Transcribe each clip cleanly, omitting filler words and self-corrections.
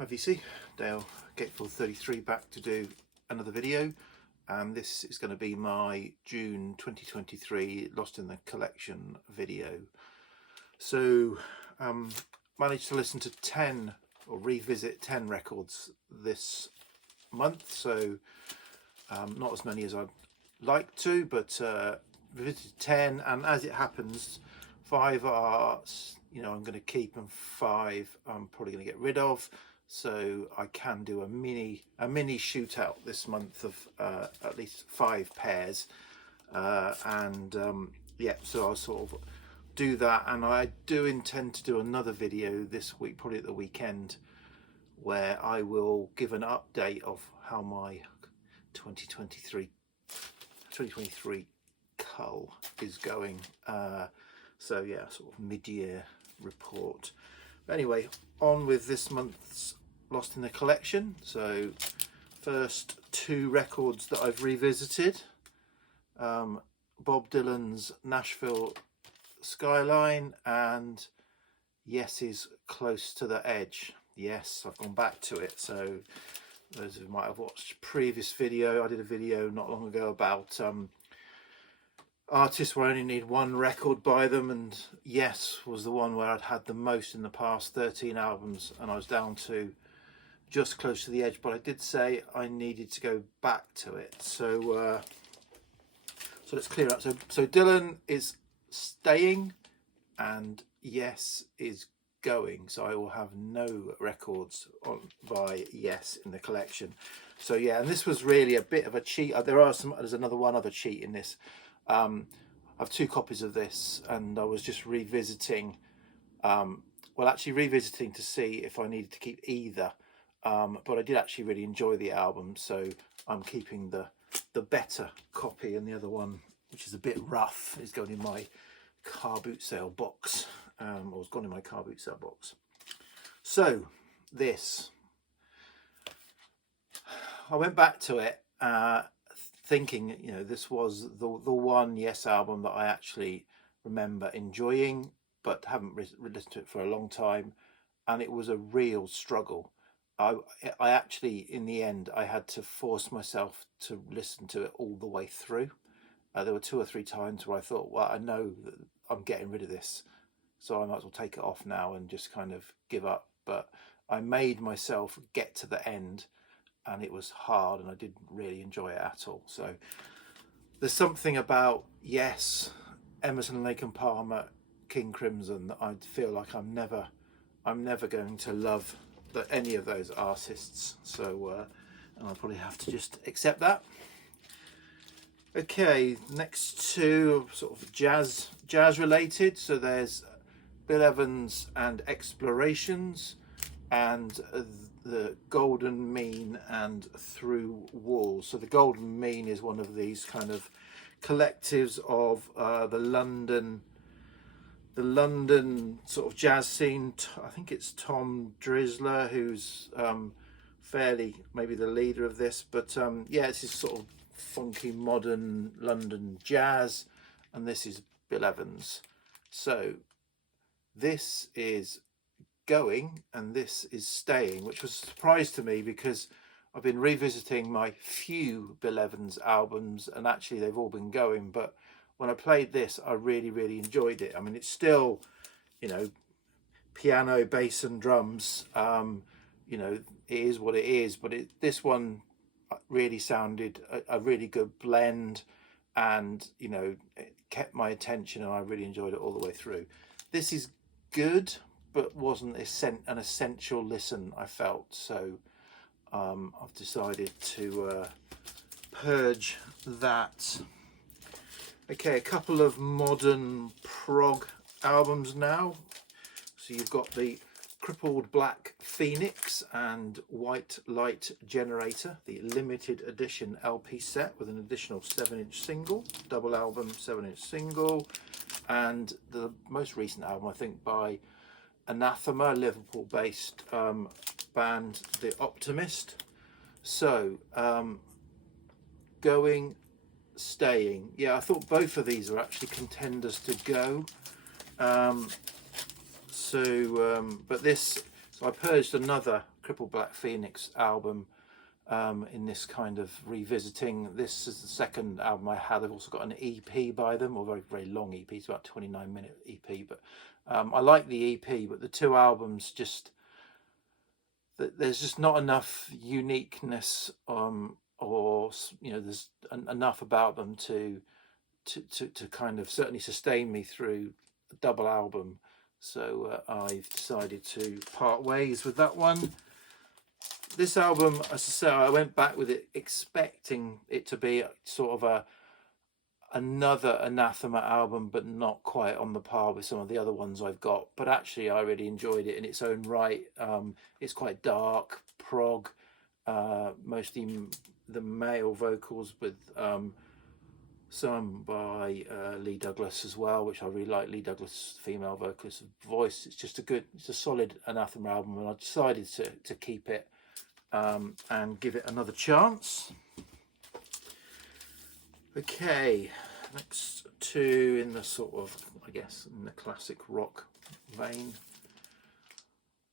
Hi VC, Dale Gatefold33 back to do another video, and this is going to be my June 2023 Lost in the Collection video. So managed to listen to 10 or revisit 10 records this month, so not as many as I'd like to, but revisited 10, and as it happens 5 are, I'm going to keep, and 5 I'm probably going to get rid of. So I can do a mini shootout this month of at least 5 pairs, yeah, so I'll sort of do that, and I do intend to do another video this week, probably at the weekend, where I will give an update of how my 2023 cull is going. So yeah, sort of mid-year report. But anyway, on with this month's Lost in the Collection. So first 2 records that I've revisited, Bob Dylan's Nashville Skyline and Yes's Close to the Edge. Yes, I've gone back to it. So those who might have watched a previous video, I did a video not long ago about artists where I only need 1 record by them, and Yes was the one where I'd had the most in the past 13 albums, and I was down to just Close to the Edge, but I did say I needed to go back to it. So so let's clear up. So Dylan is staying and Yes is going, so I will have no records by Yes in the collection. So yeah, and this was really a bit of a cheat. There's one other cheat in this. I have 2 copies of this, and I was just revisiting, revisiting to see if I needed to keep either, but I did actually really enjoy the album, so I'm keeping the better copy, and the other one, which is a bit rough, is going in my car boot sale box, or has gone in my car boot sale box. So this, I went back to it thinking, this was the one Yes album that I actually remember enjoying, but haven't listened to it for a long time, and it was a real struggle. I actually, in the end, I had to force myself to listen to it all the way through. There were 2 or 3 times where I thought, well, I know that I'm getting rid of this, so I might as well take it off now and just kind of give up. But I made myself get to the end, and it was hard, and I didn't really enjoy it at all. So there's something about Yes, Emerson, Lake and Palmer, King Crimson, that I feel like I'm never going to love any of those artists. So and I'll probably have to just accept that. Okay, next 2 sort of jazz related. So there's Bill Evans and Explorations, and the Golden Mean and Through Walls. So the Golden Mean is one of these kind of collectives of the London sort of jazz scene. I think it's Tom Drisler who's fairly maybe the leader of this, but yeah, it's this sort of funky modern London jazz, and this is Bill Evans. So this is going and this is staying, which was a surprise to me because I've been revisiting my few Bill Evans albums, and actually they've all been going, but when I played this I really enjoyed it. I mean, it's still, piano, bass and drums, it is what it is, but this one really sounded a really good blend, and it kept my attention, and I really enjoyed it all the way through. This is good, but wasn't an essential listen, I felt. So I've decided to purge that. Okay, a couple of modern prog albums now. So you've got the Crippled Black Phoenix and White Light Generator, the limited edition LP set with an additional 7-inch single, double album 7-inch single, and the most recent album, I think, by Anathema, Liverpool-based band, The Optimist. So going, staying. Yeah, I thought both of these are actually contenders to go. But this, so I purged another Crippled Black Phoenix album, in this kind of revisiting. This is the second album I had. I've also got an EP by them, or very, very long EP. It's about 29-minute EP, but I like the EP, but the two albums just, there's just not enough uniqueness, or there's enough about them to kind of certainly sustain me through a double album. So I've decided to part ways with that one. This album, as I say, I went back with it expecting it to be sort of another Anathema album, but not quite on the par with some of the other ones I've got. But actually, I really enjoyed it in its own right. It's quite dark, prog, mostly the male vocals, with some by Lee Douglas as well, which I really like. Lee Douglas, female vocalist voice. It's a solid Anathema album, and I decided to keep it and give it another chance. Okay, next two in the sort of, I guess, in the classic rock vein.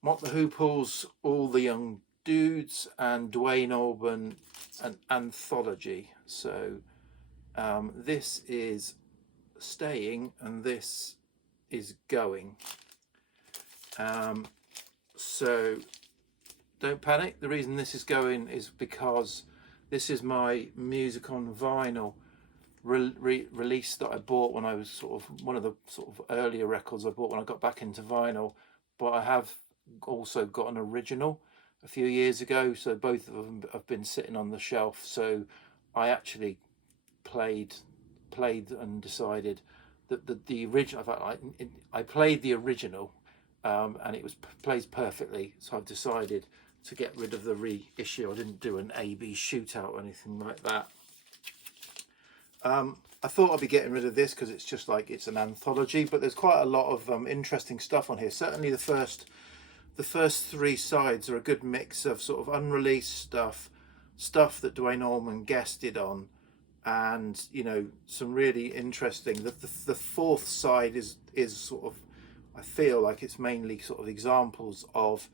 Mott the Hooples, All the Young Dudes, and Duane Allman, an anthology. So this is staying and this is going. So don't panic. The reason this is going is because this is my music on vinyl release that I bought when I was sort of one of the sort of earlier records I bought when I got back into vinyl. But I have also got an original a few years ago, so both of them have been sitting on the shelf. So I actually played and decided that the original, I played the original, and it plays perfectly. So I've decided to get rid of the reissue. I didn't do an A/B shootout or anything like that. I thought I'd be getting rid of this because it's just like, it's an anthology, but there's quite a lot of interesting stuff on here. Certainly the first three sides are a good mix of sort of unreleased stuff that Duane Allman guested on, and some really interesting. The fourth side is sort of, I feel like it's mainly sort of examples of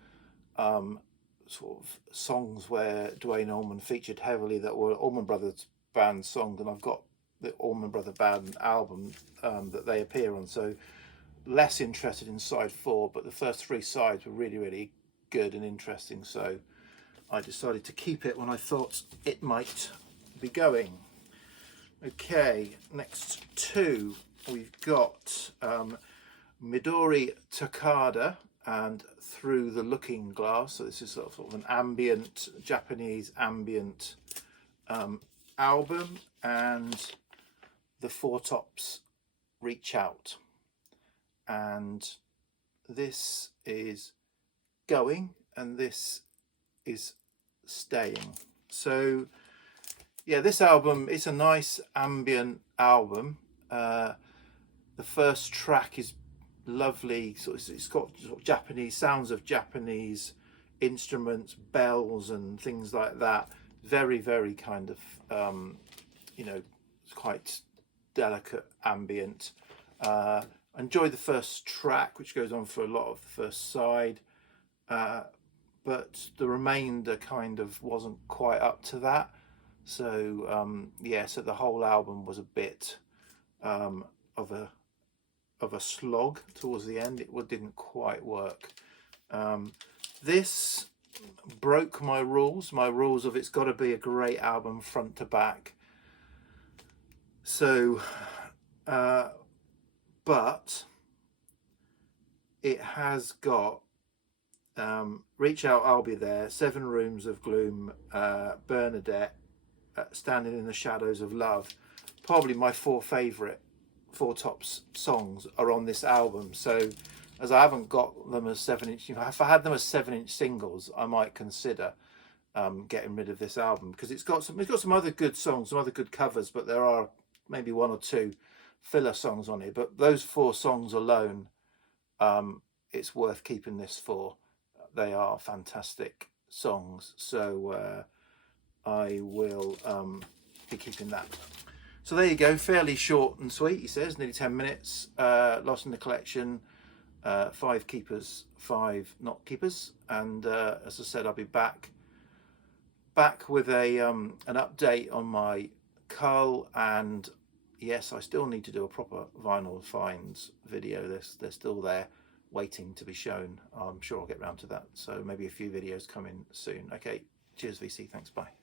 sort of songs where Duane Allman featured heavily that were Allman Brothers Band songs, and I've got the Allman Brothers Band album that they appear on. So less interested in side four, but the first three sides were really, really good and interesting. So I decided to keep it when I thought it might be going. Okay, next two, we've got Midori Takada and Through the Looking Glass. So this is sort of an ambient, Japanese ambient album, and the Four Tops, Reach Out. And this is going and this is staying. So yeah, this album, it's a nice ambient album. The first track is lovely. So it's got sort of Japanese sounds of Japanese instruments, bells and things like that. Very, very kind of it's quite delicate ambient. Enjoyed the first track, which goes on for a lot of the first side, but the remainder kind of wasn't quite up to that. So yeah, so the whole album was a bit of a slog towards the end. It didn't quite work. This broke my rules of it's got to be a great album front to back. So but it has got Reach Out, I'll Be There, Seven Rooms of Gloom, Bernadette, Standing in the Shadows of Love. Probably my four favourite Four Tops songs are on this album. So as I haven't got them as 7-inch, if I had them as 7-inch singles, I might consider getting rid of this album, because it's got some other good songs, some other good covers, but there are maybe one or two filler songs on it. But those four songs alone, it's worth keeping this for. They are fantastic songs. So I will be keeping that. So there you go, fairly short and sweet, he says, nearly 10 minutes. Lost in the Collection. 5 keepers, 5 not keepers. And as I said, I'll be back with a an update on my cull. And yes, I still need to do a proper vinyl finds video. They're still there waiting to be shown. I'm sure I'll get around to that, so maybe a few videos coming soon. Okay, cheers VC, thanks, bye.